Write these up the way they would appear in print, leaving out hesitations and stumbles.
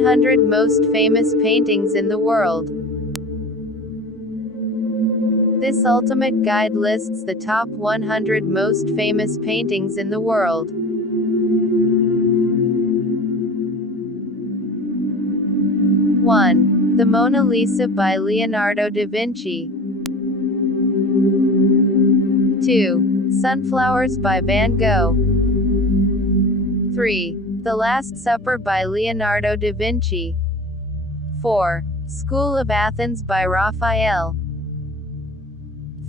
100 most famous paintings in the world. This ultimate guide lists the top 100 most famous paintings in the world. 1. The Mona Lisa by Leonardo da Vinci. 2. Sunflowers by Van Gogh. 3. The Last Supper by Leonardo da Vinci. 4. School of Athens by Raphael.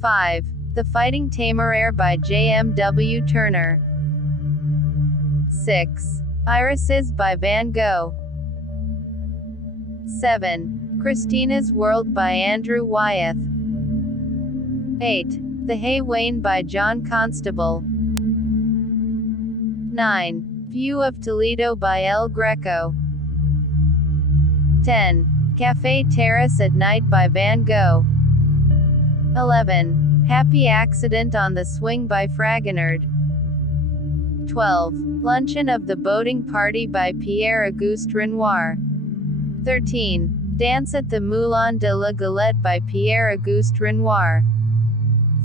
5. The Fighting Temeraire by J.M.W. Turner. 6. Irises by Van Gogh. 7. Christina's World by Andrew Wyeth. 8. The Hay Wain by John Constable. 9. View of Toledo by El Greco. 10. Café Terrace at Night by Van Gogh. 11. Happy Accident on the Swing by Fragonard. 12. Luncheon of the Boating Party by Pierre-Auguste Renoir. 13. Dance at the Moulin de la Galette by Pierre-Auguste Renoir.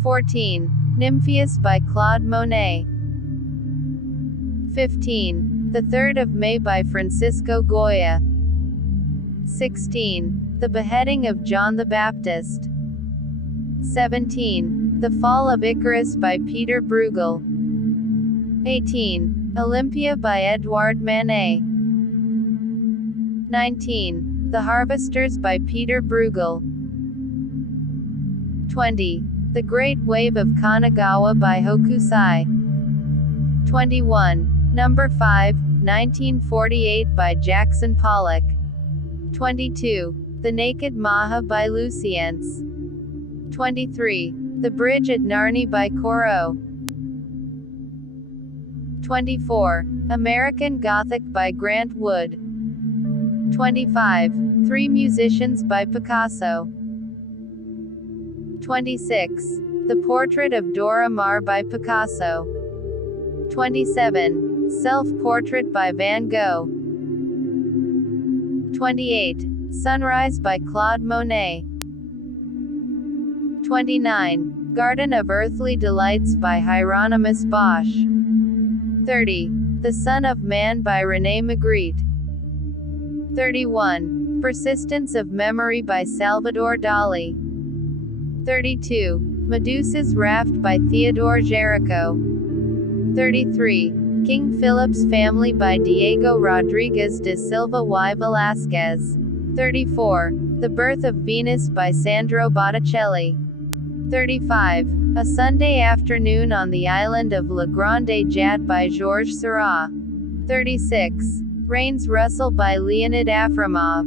14. Nymphaeus by Claude Monet. 15. The 3rd of May by Francisco Goya. 16. The Beheading of John the Baptist. 17. The Fall of Icarus by Peter Bruegel. 18. Olympia by Edouard Manet. 19. The Harvesters by Peter Bruegel. 20. The Great Wave of Kanagawa by Hokusai. 21. Number 5, 1948 by Jackson Pollock. 22. The Naked Maha by Lucience. 23. The Bridge at Narni by Corot. 24. American Gothic by Grant Wood. 25. Three Musicians by Picasso. 26. The Portrait of Dora Maar by Picasso. 27. Self-Portrait by Van Gogh. 28. Sunrise by Claude Monet. 29. Garden of Earthly Delights by Hieronymus Bosch. 30. The Son of Man by René Magritte. 31. Persistence of Memory by Salvador Dali. 32. Medusa's Raft by Theodore Géricault. 33. King Philip's Family by Diego Rodriguez de Silva y Velázquez. 34. The Birth of Venus by Sandro Botticelli. 35. A Sunday Afternoon on the Island of La Grande Jatte by Georges Seurat. 36. Rains Russell by Leonid Afremov.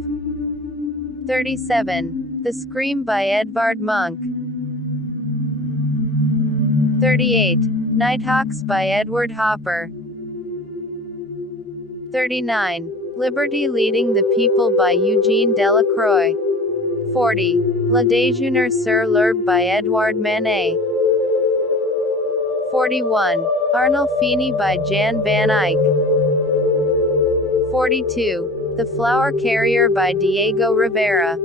37. The Scream by Edvard Munch. 38. Nighthawks by Edward Hopper. 39. Liberty Leading the People by Eugene Delacroix. 40. Le Déjeuner sur l'herbe by Edouard Manet. 41. Arnolfini by Jan van Eyck. 42. The Flower Carrier by Diego Rivera.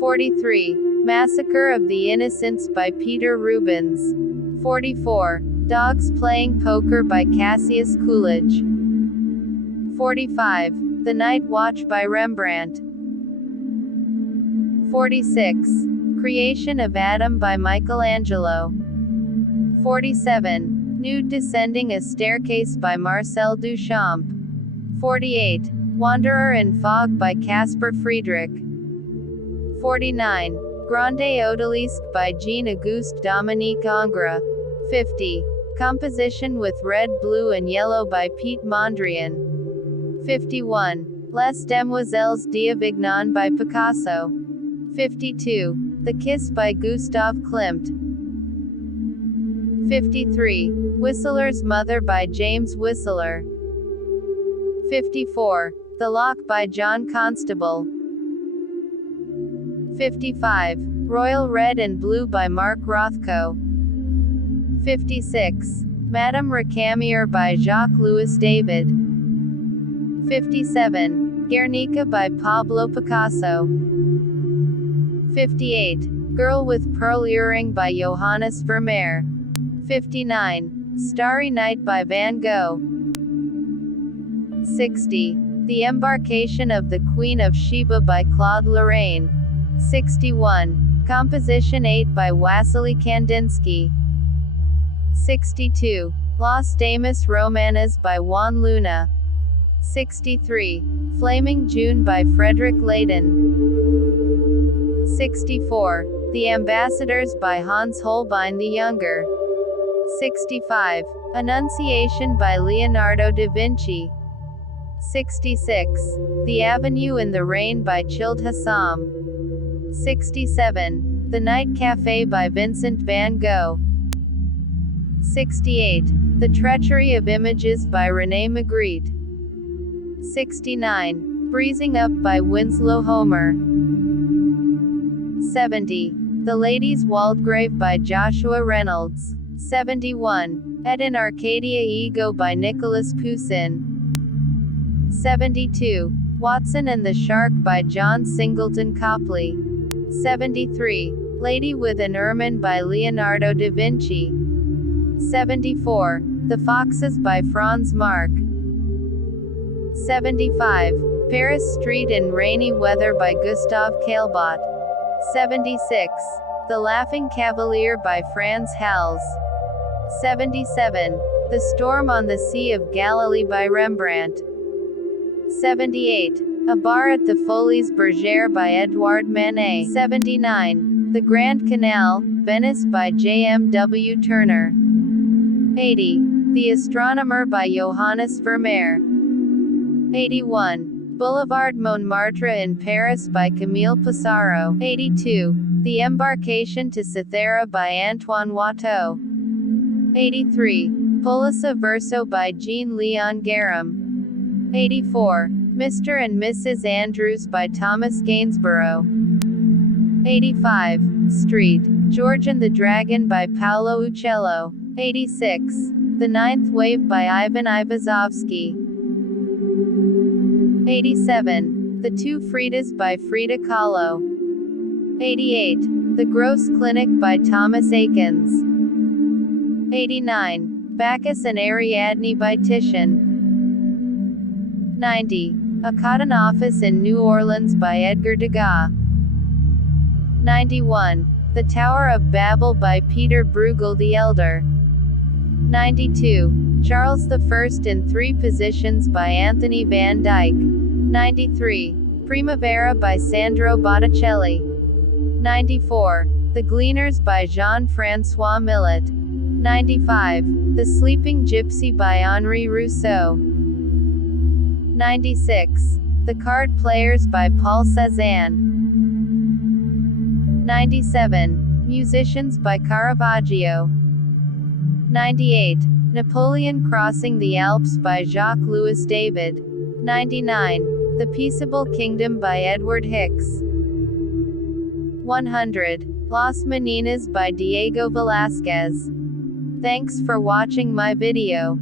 43. Massacre of the Innocents by Peter Rubens. 44. Dogs Playing Poker by Cassius Coolidge. 45. The Night Watch by Rembrandt. 46. Creation of Adam by Michelangelo. 47. Nude Descending a Staircase by Marcel Duchamp. 48. Wanderer in Fog by Caspar Friedrich. 49. Grande Odalisque by Jean-Auguste Dominique Ingres. 50. Composition with Red, Blue and Yellow by Pete Mondrian. 51. Les Demoiselles d'Avignon by Picasso. 52. The Kiss by Gustav Klimt. 53. Whistler's Mother by James Whistler. 54. The Lock by John Constable. 55. Royal Red and Blue by Mark Rothko. 56. Madame Recamier by Jacques Louis David. 57. Guernica by Pablo Picasso. 58. Girl with Pearl Earring by Johannes Vermeer. 59. Starry Night by Van Gogh. 60. The Embarkation of the Queen of Sheba by Claude Lorraine. 61. Composition 8 by Wassily Kandinsky. 62. Las Damas Romanas by Juan Luna. 63. Flaming June by Frederick Leighton. 64. The Ambassadors by Hans Holbein the Younger. 65. Annunciation by Leonardo da Vinci. 66. The Avenue in the Rain by Childe Hassam. 67. The Night Café by Vincent van Gogh. 68. The Treachery of Images by René Magritte. 69. Breezing Up by Winslow Homer. 70. The Lady's Waldegrave by Joshua Reynolds. 71. Et in Arcadia Ego by Nicholas Poussin. 72. Watson and the Shark by John Singleton Copley. 73. Lady with an Ermine by Leonardo da Vinci. 74. The Foxes by Franz Marc. 75. Paris Street in Rainy Weather by Gustave Caillebotte. 76. The Laughing Cavalier by Franz Hals. 77. The Storm on the Sea of Galilee by Rembrandt. 78. A Bar at the Folies Bergère by Edouard Manet. 79. The Grand Canal, Venice by J.M.W. Turner. 80. The Astronomer by Johannes Vermeer. 81. Boulevard Montmartre in Paris by Camille Pissarro. 82. The Embarkation to Cythera by Antoine Watteau. 83. Polissa Verso by Jean-Leon Garam. 84. Mr. and Mrs. Andrews by Thomas Gainsborough. 85. Street, George and the Dragon by Paolo Uccello. 86. The Ninth Wave by Ivan Ivazovsky. 87. The Two Fridas by Frida Kahlo. 88. The Gross Clinic by Thomas Akins. 89. Bacchus and Ariadne by Titian. 90. A Cotton Office in New Orleans by Edgar Degas. 91. The Tower of Babel by Peter Bruegel the Elder. 92. Charles I in Three Positions by Anthony van Dyck. 93. Primavera by Sandro Botticelli. 94. The Gleaners by Jean-François Millet. 95. The Sleeping Gypsy by Henri Rousseau. 96. The Card Players by Paul Cézanne. 97. Musicians by Caravaggio. 98. Napoleon Crossing the Alps by Jacques-Louis David. 99. The Peaceable Kingdom by Edward Hicks. 100. Las Meninas by Diego Velázquez. Thanks for watching my video.